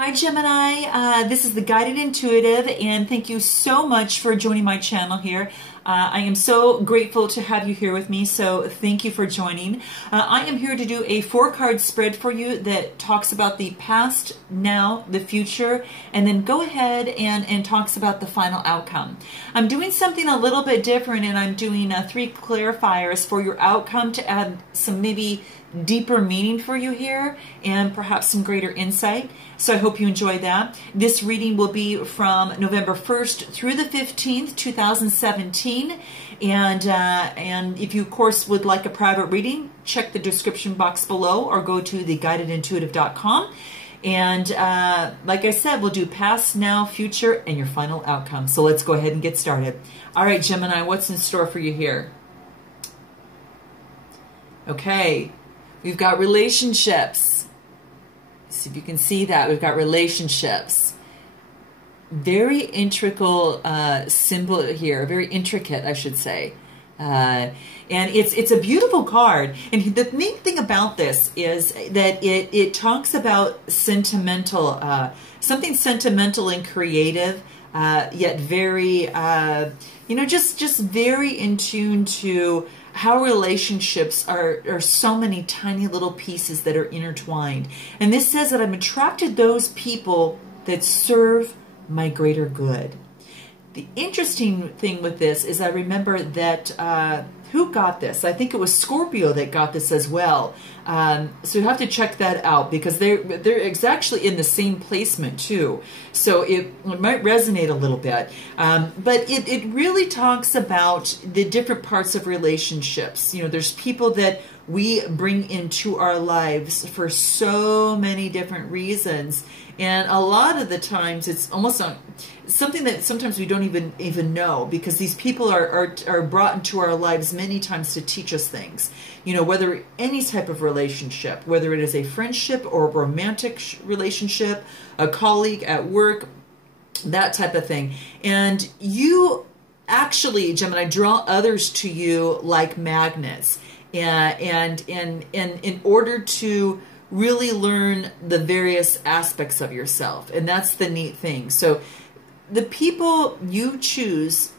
Hi Gemini, this is the Guided Intuitive, and thank you so much for joining my channel here. I am so grateful to have you here with me, so thank you for joining. I am here to do a 4-card spread for you that talks about the past, now, the future, and then go ahead and talks about the final outcome. I'm doing something a little bit different, and I'm doing 3 clarifiers for your outcome to add some maybe deeper meaning for you here and perhaps some greater insight. So I hope you enjoy that. This reading will be from November 1st through the 15th, 2017. And if you, of course, would like a private reading, check the description box below or go to theguidedintuitive.com. And like I said, we'll do past, now, future, and your final outcome. So let's go ahead and get started. All right, Gemini, what's in store for you here? Okay. We've got relationships. See if you can see that. We've got relationships. Very integral symbol here. Very intricate, I should say. And it's a beautiful card. And the main thing about this is that it talks about sentimental, something sentimental and creative, yet very, just very in tune to how relationships are so many tiny little pieces that are intertwined. And this says that I'm attracted to those people that serve my greater good. The interesting thing with this is I remember that, who got this? I think it was Scorpio that got this as well. So you have to check that out because it's actually in the same placement too. So it might resonate a little bit. But it really talks about the different parts of relationships. You know, there's people that we bring into our lives for so many different reasons. And a lot of the times it's almost something that sometimes we don't even know, because these people are brought into our lives many times to teach us things. You know, whether any type of relationship, whether it is a friendship or a romantic relationship, a colleague at work, that type of thing. And you actually, Gemini, draw others to you like magnets. And in order to really learn the various aspects of yourself. And that's the neat thing. So the people you choose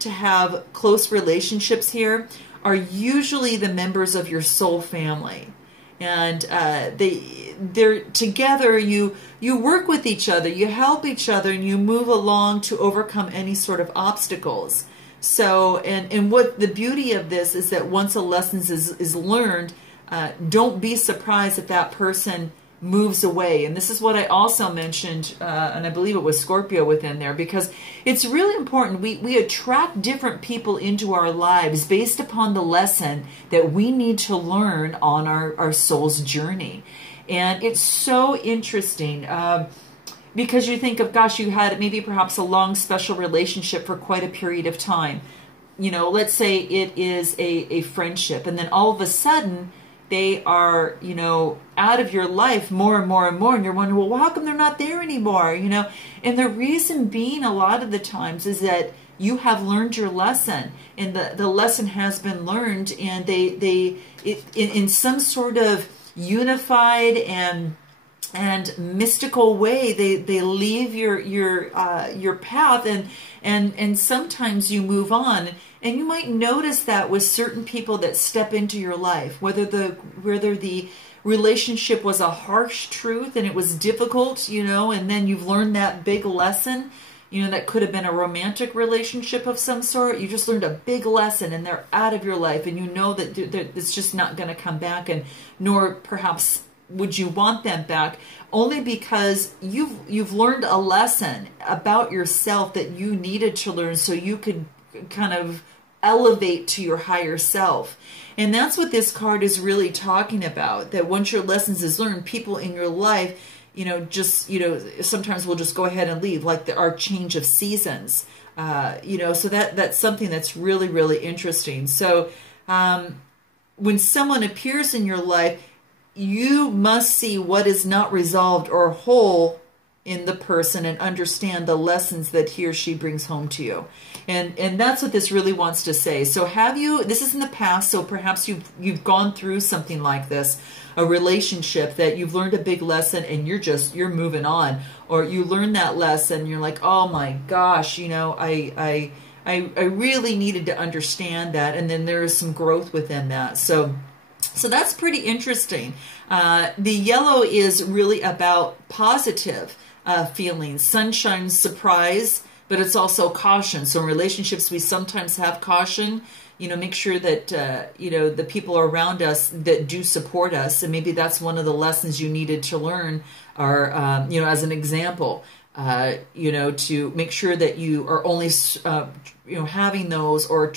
to have close relationships here are usually the members of your soul family. And they're together, you work with each other, you help each other, and you move along to overcome any sort of obstacles. So, and what the beauty of this is that once a lesson is learned, don't be surprised if that person moves away. And this is what I also mentioned, and I believe it was Scorpio within there, because it's really important. We attract different people into our lives based upon the lesson that we need to learn on our soul's journey. And it's so interesting because you think of, gosh, you had maybe perhaps a long special relationship for quite a period of time. You know, let's say it is a friendship, and then all of a sudden they are, you know, out of your life more and more and more, and you're wondering, well, how come they're not there anymore, you know? And the reason being a lot of the times is that you have learned your lesson, and the lesson has been learned, and in some sort of unified and mystical way, they leave your path, and sometimes you move on. And you might notice that with certain people that step into your life, whether the relationship was a harsh truth and it was difficult, you know, and then you've learned that big lesson, you know, that could have been a romantic relationship of some sort. You just learned a big lesson and they're out of your life, and you know that it's just not going to come back, and nor perhaps would you want them back, only because you've learned a lesson about yourself that you needed to learn so you could kind of elevate to your higher self. And that's what this card is really talking about, that once your lessons is learned, people in your life, you know, just, you know, sometimes we'll just go ahead and leave, like our change of seasons, you know, so that's something that's really, really interesting. So when someone appears in your life, you must see what is not resolved or whole in the person and understand the lessons that he or she brings home to you. And that's what this really wants to say. So this is in the past, so perhaps you've gone through something like this, a relationship that you've learned a big lesson and you're moving on, or you learn that lesson, you're like, oh my gosh, I really needed to understand that, and then there is some growth within that. So that's pretty interesting. The yellow is really about positive feelings, sunshine, surprise, but it's also caution. So in relationships, we sometimes have caution. Make sure that, the people around us that do support us, and maybe that's one of the lessons you needed to learn, are, as an example, to make sure that you are only, having those or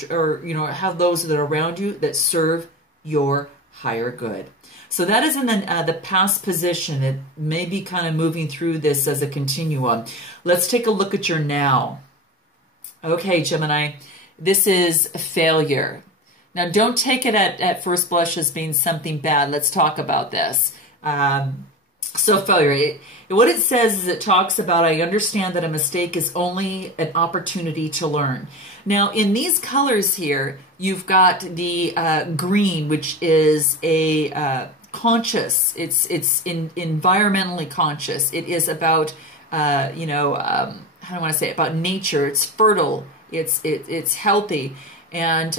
have those that are around you that serve your higher good. So that is in the past position. It may be kind of moving through this as a continuum. Let's take a look at your now. Okay, Gemini, this is failure. Now, don't take it at first blush as being something bad. Let's talk about this. So failure, what it says is it talks about, I understand that a mistake is only an opportunity to learn. Now, in these colors here, you've got the green, which is a conscious. It's environmentally conscious. It is about, how do I want to say it? About nature. It's fertile. It's healthy, and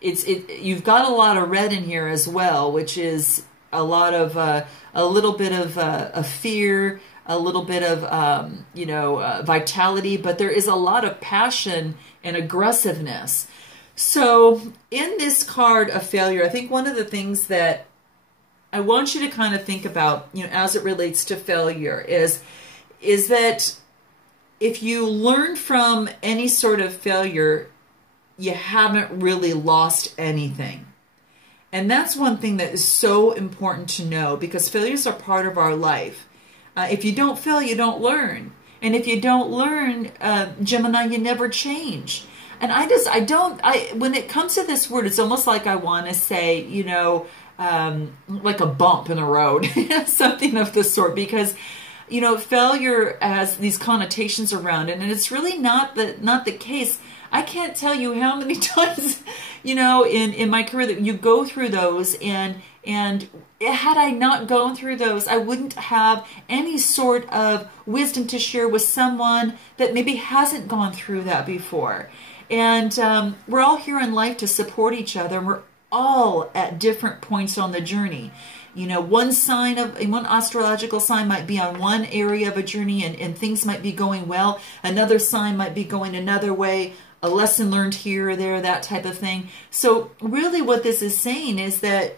you've got a lot of red in here as well, which is a lot of a little bit of a fear, a little bit of vitality, but there is a lot of passion and aggressiveness. So in this card of failure, I think one of the things that I want you to kind of think about, as it relates to failure, is that if you learn from any sort of failure, you haven't really lost anything. And that's one thing that is so important to know, because failures are part of our life. If you don't fail, you don't learn. And if you don't learn, Gemini, you never change. And when it comes to this word, it's almost like I want to say, like a bump in the road, something of the sort, because failure has these connotations around it, and it's really not the case. I can't tell you how many times, in my career that you go through those, and had I not gone through those, I wouldn't have any sort of wisdom to share with someone that maybe hasn't gone through that before. And we're all here in life to support each other, and we're all at different points on the journey. One astrological sign might be on one area of a journey, and things might be going well. Another sign might be going another way, a lesson learned here or there, that type of thing. So really what this is saying is that,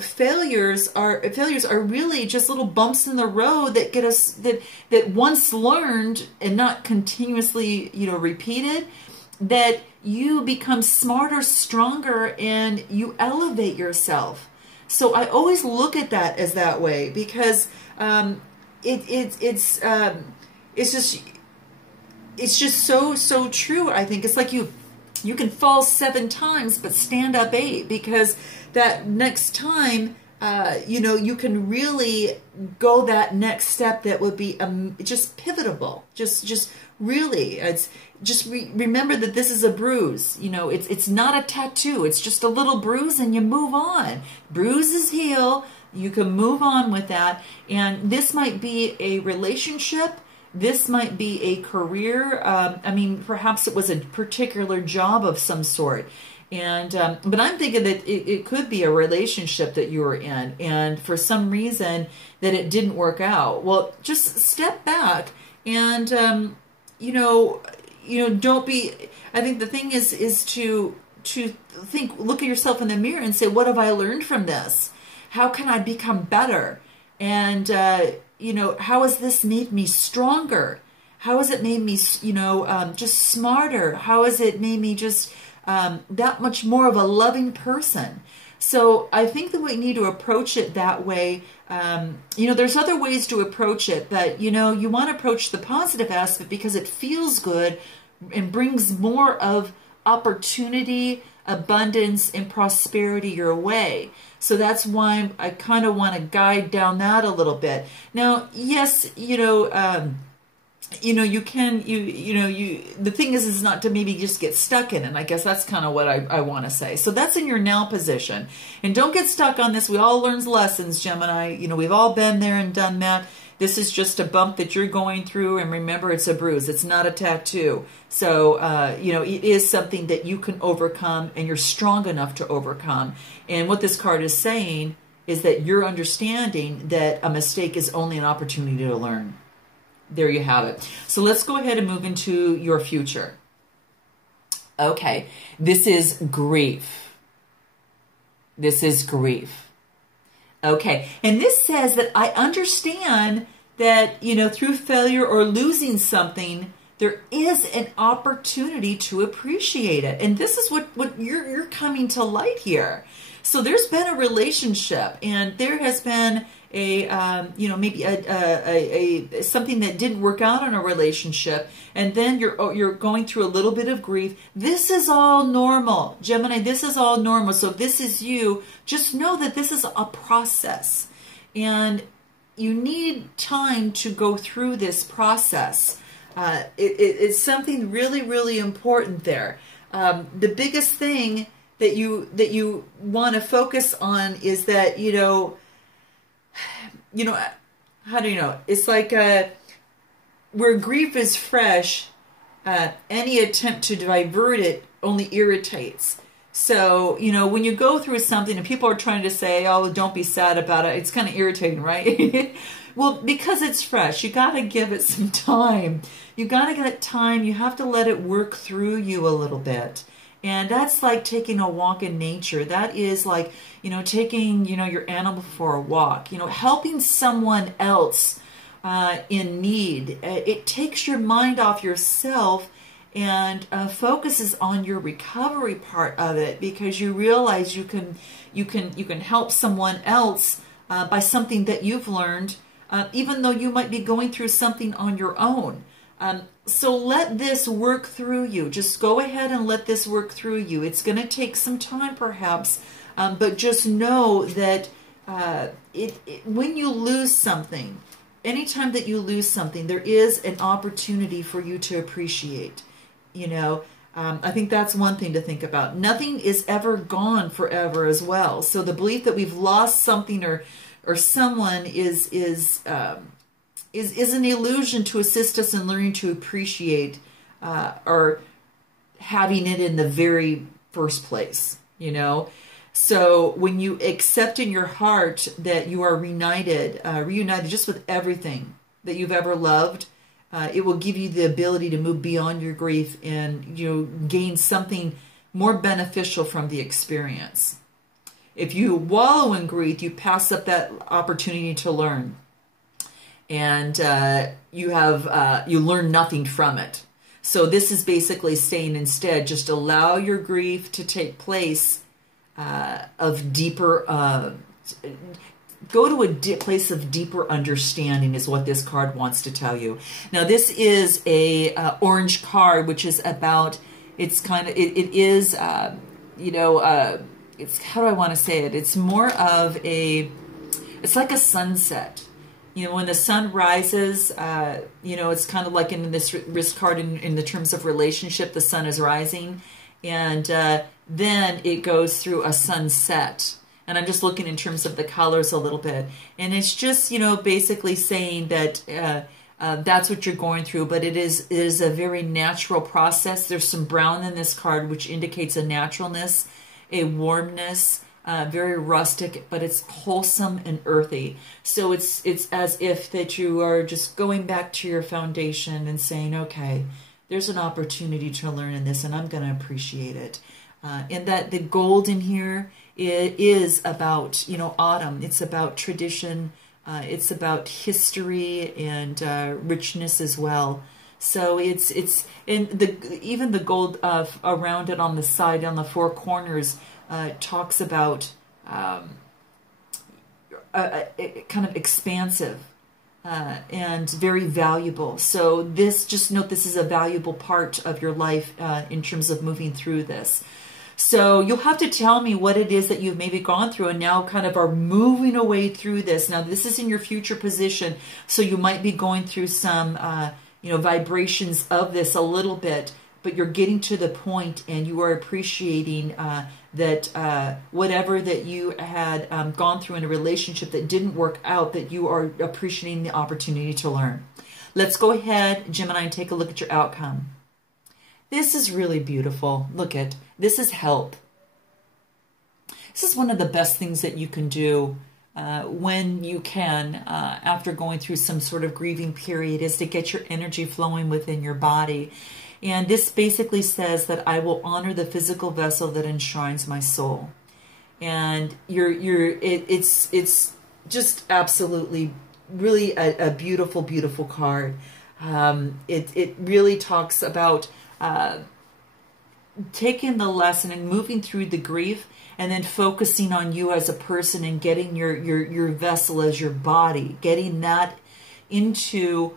failures are really just little bumps in the road that get us, that once learned and not continuously, repeated, that you become smarter, stronger, and you elevate yourself. So I always look at that as that way, because it's just so true. I think it's like you can fall 7 times but stand up 8, because that next time you can really go that next step that would be just pivotable. Just really, remember that this is a bruise. It's not a tattoo. It's just a little bruise, and you move on. Bruises heal. You can move on with that. And this might be a relationship. This might be a career. Perhaps it was a particular job of some sort. And but I'm thinking that it could be a relationship that you were in, and for some reason that it didn't work out. Well, just step back and don't be. I think the thing is to look at yourself in the mirror and say, what have I learned from this? How can I become better? And how has this made me stronger? How has it made me just smarter? How has it made me just that much more of a loving person? So I think that we need to approach it that way. There's other ways to approach it, but you want to approach the positive aspect because it feels good and brings more of opportunity, abundance and prosperity your way. So that's why I kind of want to guide down that a little bit. Now, yes, the thing is not to maybe just get stuck in it. I guess that's kind of what I want to say. So that's in your now position. And don't get stuck on this. We all learn lessons, Gemini. We've all been there and done that. This is just a bump that you're going through. And remember, it's a bruise. It's not a tattoo. So, it is something that you can overcome and you're strong enough to overcome. And what this card is saying is that you're understanding that a mistake is only an opportunity to learn. There you have it. So let's go ahead and move into your future. Okay, this is grief. This is grief. Okay, and this says that I understand that, through failure or losing something, there is an opportunity to appreciate it. And this is what you're coming to light here. So there's been a relationship, and there has been maybe something that didn't work out in a relationship, and then you're going through a little bit of grief. This is all normal, Gemini. This is all normal. So if this is you, just know that this is a process, and you need time to go through this process. It's something really, really important there. The biggest thing that you want to focus on is that, how do you know? It's like where grief is fresh, any attempt to divert it only irritates. So, when you go through something and people are trying to say, oh, don't be sad about it, it's kind of irritating, right? Well, because it's fresh, you got to give it some time. You got to give it time. You have to let it work through you a little bit. And that's like taking a walk in nature. That is like, taking, your animal for a walk, helping someone else in need. It takes your mind off yourself and focuses on your recovery part of it, because you realize you can help someone else by something that you've learned, even though you might be going through something on your own. So let this work through you. Just go ahead and let this work through you. It's going to take some time perhaps, but just know that when you lose something, anytime that you lose something, there is an opportunity for you to appreciate. I think that's one thing to think about. Nothing is ever gone forever as well. So the belief that we've lost something or someone is an illusion to assist us in learning to appreciate or having it in the very first place, So when you accept in your heart that you are reunited just with everything that you've ever loved, it will give you the ability to move beyond your grief and gain something more beneficial from the experience. If you wallow in grief, you pass up that opportunity to learn. And you learn nothing from it. So this is basically saying instead, just allow your grief to take place of deeper, go to a place of deeper understanding is what this card wants to tell you. Now this is a orange card, which is about, it's kind of, it is, it's, how do I want to say it? It's more of it's like a sunset. When the sun rises, it's kind of like in this wrist card in the terms of relationship, the sun is rising. And then it goes through a sunset. And I'm just looking in terms of the colors a little bit. And it's just, basically saying that that's what you're going through. But it is a very natural process. There's some brown in this card, which indicates a naturalness, a warmness. Very rustic, but it's wholesome and earthy. So it's as if that you are just going back to your foundation and saying, okay, there's an opportunity to learn in this, and I'm going to appreciate it. And that the gold in here, it is about, autumn. It's about tradition. It's about history and richness as well. So it's and even the gold around it on the side, on the four corners, talks about kind of expansive and very valuable. So just note this is a valuable part of your life in terms of moving through this. So you'll have to tell me what it is that you've maybe gone through and now kind of are moving away through this. Now, this is in your future position, so you might be going through some, vibrations of this a little bit, but you're getting to the point and you are appreciating that whatever that you had gone through in a relationship that didn't work out, that you are appreciating the opportunity to learn. Let's go ahead, Gemini, and take a look at your outcome. This is really beautiful. Look at, this is help. This is one of the best things that you can do when you can, after going through some sort of grieving period, is to get your energy flowing within your body. And this basically says that I will honor the physical vessel that enshrines my soul. And it's just absolutely, really a beautiful, beautiful card. It really talks about taking the lesson and moving through the grief, and then focusing on you as a person and getting your vessel as your body, getting that into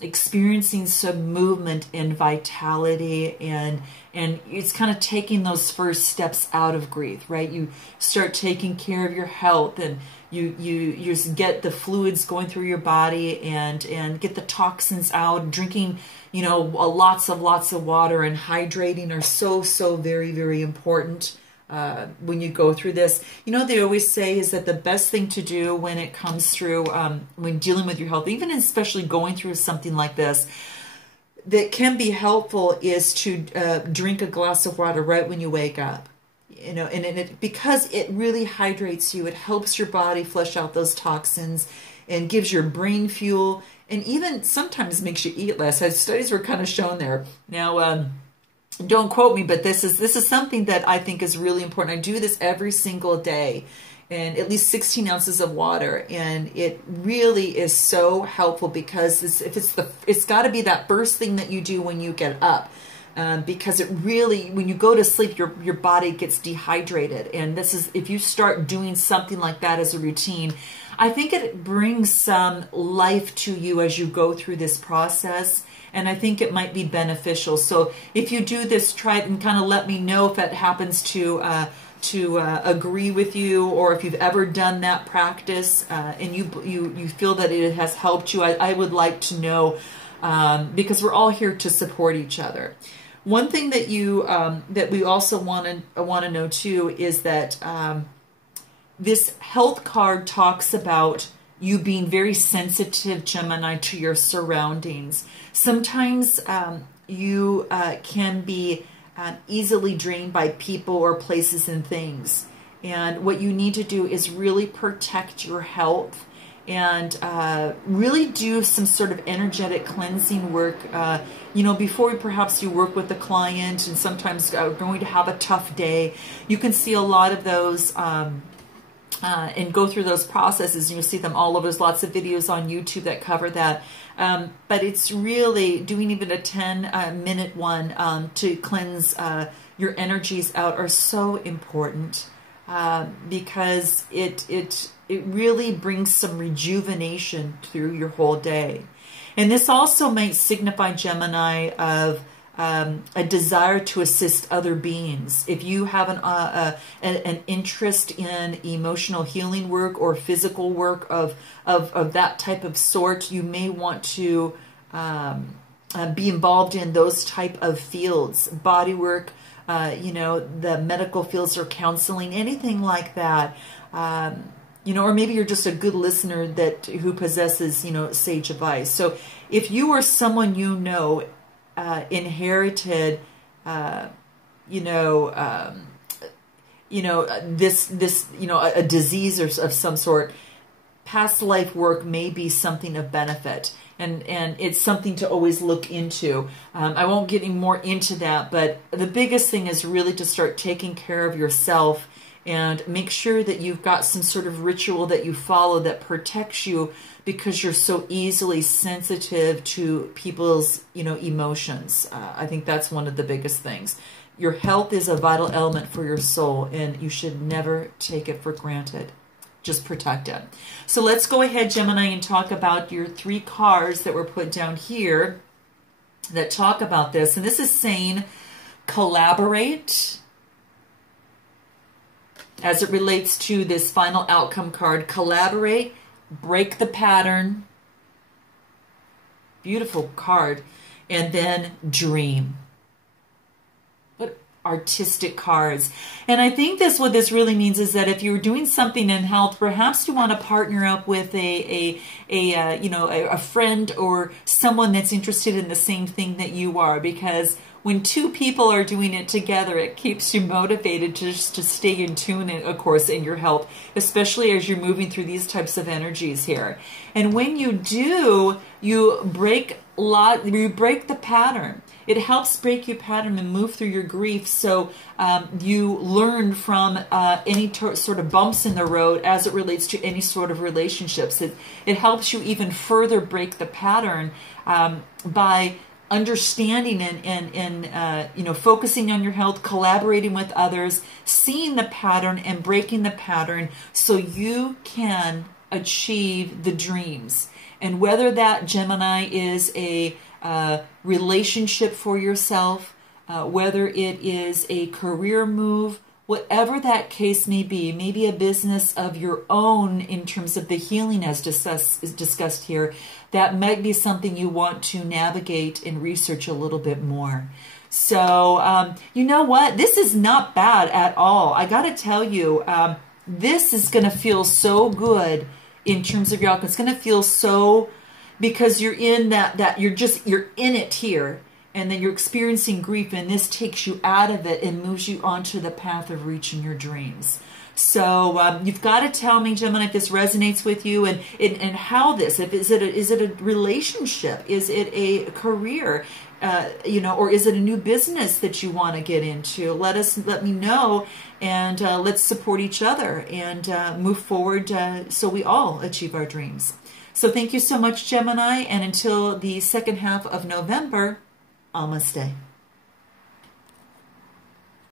experiencing some movement and vitality, and it's kind of taking those first steps out of grief, right? You start taking care of your health, and you just get the fluids going through your body and get the toxins out. Drinking, lots of water and hydrating are so very, very important when you go through this. They always say is that the best thing to do when it comes through, when dealing with your health, even especially going through something like this, that can be helpful, is to drink a glass of water right when you wake up. Because it really hydrates you, it helps your body flush out those toxins and gives your brain fuel, and even sometimes makes you eat less. As studies were kind of shown there. Now, don't quote me, but this is something that I think is really important. I do this every single day, and at least 16 ounces of water, and it really is so helpful, because it's got to be that first thing that you do when you get up. Because it really, when you go to sleep, your body gets dehydrated. And this is, if you start doing something like that as a routine, I think it brings some life to you as you go through this process. And I think it might be beneficial. So if you do this, try it and kind of let me know if it happens to agree with you, or if you've ever done that practice and you feel that it has helped you. I would like to know, because we're all here to support each other. One thing that that we also want to know too is that this health card talks about you being very sensitive, Gemini, to your surroundings. Sometimes you can be easily drained by people or places and things. And what you need to do is really protect your health, and really do some sort of energetic cleansing work. Before perhaps you work with a client, and sometimes going to have a tough day, you can see a lot of those and go through those processes. You'll see them all over. There's lots of videos on YouTube that cover that. But it's really doing even a 10-minute one to cleanse your energies out are so important, because it really brings some rejuvenation through your whole day. And this also might signify, Gemini, of a desire to assist other beings. If you have an interest in emotional healing work or physical work of that type of sort, you may want to be involved in those type of fields, body work, the medical fields or counseling, anything like that. Or maybe you're just a good listener who possesses, sage advice. So if you or someone inherited, a disease of some sort, past life work may be something of benefit, and it's something to always look into. I won't get any more into that, but the biggest thing is really to start taking care of yourself, and make sure that you've got some sort of ritual that you follow that protects you, because you're so easily sensitive to people's, emotions. I think that's one of the biggest things. Your health is a vital element for your soul, and you should never take it for granted. Just protect it. So let's go ahead, Gemini, and talk about your 3 cards that were put down here that talk about this. And this is saying collaborate, as it relates to this final outcome card. Collaborate, break the pattern. Beautiful card. And then dream. What artistic cards. And I think what this really means is that if you're doing something in health, perhaps you want to partner up with a friend or someone that's interested in the same thing that you are, because when two people are doing it together, it keeps you motivated just to stay in tune, of course, in your health, especially as you're moving through these types of energies here. And when you do, you break the pattern. It helps break your pattern and move through your grief, so you learn from any sort of bumps in the road as it relates to any sort of relationships. It helps you even further break the pattern by understanding and focusing on your health, collaborating with others, seeing the pattern and breaking the pattern so you can achieve the dreams. And whether that, Gemini, is a relationship for yourself, whether it is a career move, whatever that case may be, maybe a business of your own in terms of the healing as discussed here, that might be something you want to navigate and research a little bit more. So, you know what? This is not bad at all. I got to tell you, this is going to feel so good in terms of your outcome. It's going to feel so, because you're in you're in it here. And then you're experiencing grief, and this takes you out of it and moves you onto the path of reaching your dreams. So you've got to tell me, Gemini, if this resonates with you, and how this. Is it a relationship? Is it a career? Or is it a new business that you want to get into? Let me know, and let's support each other and move forward so we all achieve our dreams. So thank you so much, Gemini, and until the second half of November, Namaste.